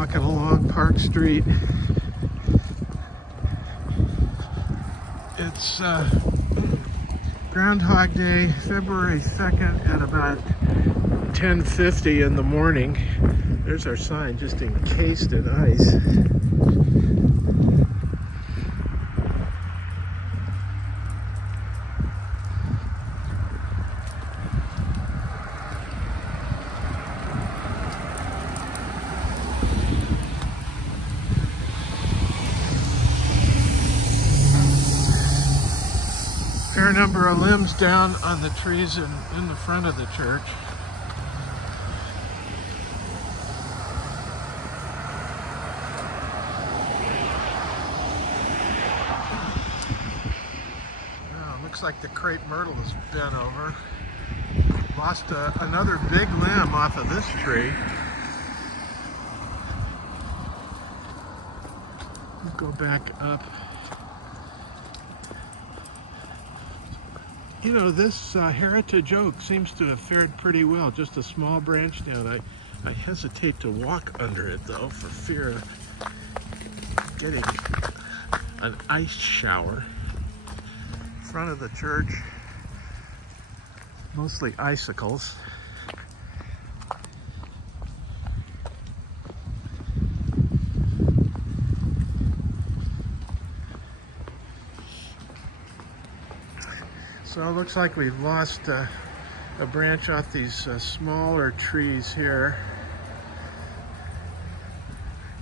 walking along Park Street. It's Groundhog Day, February 2nd at about 10:50 in the morning. There's our sign, just encased in ice. Fair number of limbs down on the trees in the front of the church. Looks like the crepe myrtle is bent over. Lost another big limb off of this tree. We'll go back up. You know, this heritage oak seems to have fared pretty well. Just a small branch down. I hesitate to walk under it though, for fear of getting an ice shower. Front of the church, mostly icicles. So it looks like we've lost a branch off these smaller trees here.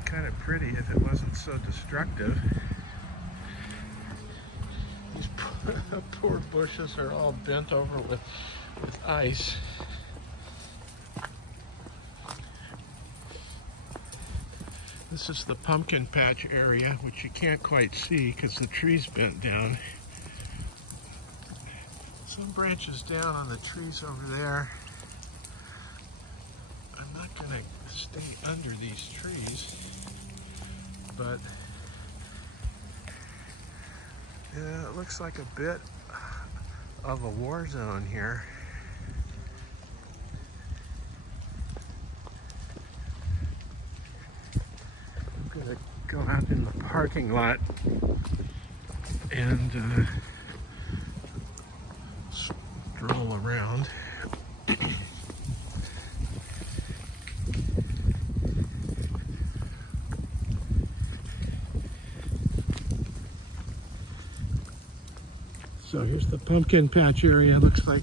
Kind of pretty if it wasn't so destructive. These poor bushes are all bent over with ice. This is the pumpkin patch area, which you can't quite see because the tree's bent down. Some branches down on the trees over there. I'm not going to stay under these trees, but yeah, it looks like a bit of a war zone here. I'm going to go out in the parking lot and stroll around. So here's the pumpkin patch area. Looks like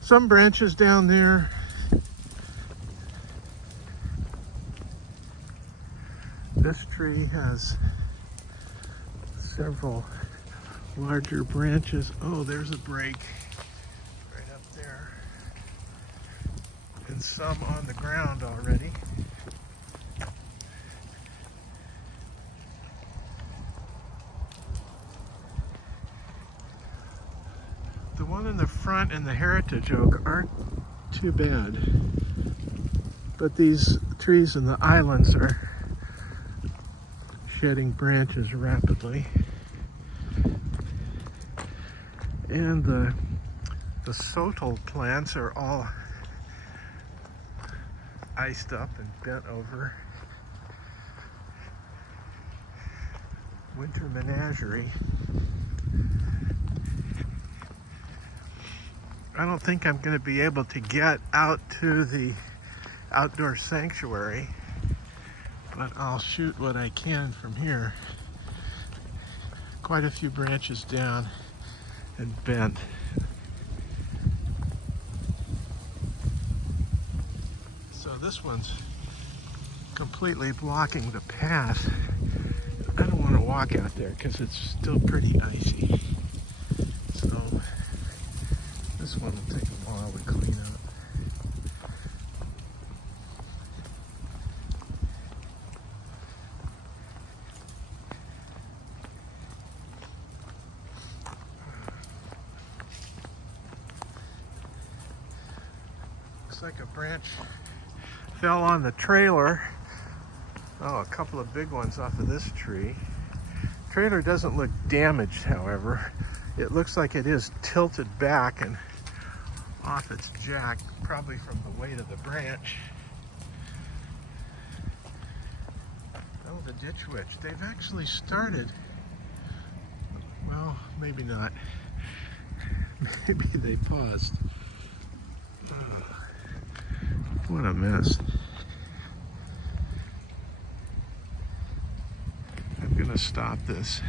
some branches down there. This tree has several larger branches. Oh, there's a break right up there. And some on the ground already. The one in the front and the heritage oak aren't too bad, but these trees in the islands are shedding branches rapidly. And the sotal plants are all iced up and bent over. Winter menagerie. I don't think I'm going to be able to get out to the outdoor sanctuary, but I'll shoot what I can from here. Quite a few branches down and bent. So this one's completely blocking the path. I don't want to walk out there because it's still pretty icy. So this one will take a while to clean up. Looks like a branch fell on the trailer. Oh, a couple of big ones off of this tree. Trailer doesn't look damaged, however. It looks like it is tilted back and off its jack, probably from the weight of the branch. Oh, the Ditch Witch. They've actually started. Well, maybe not. Maybe they paused. Oh, what a mess. I'm gonna stop this.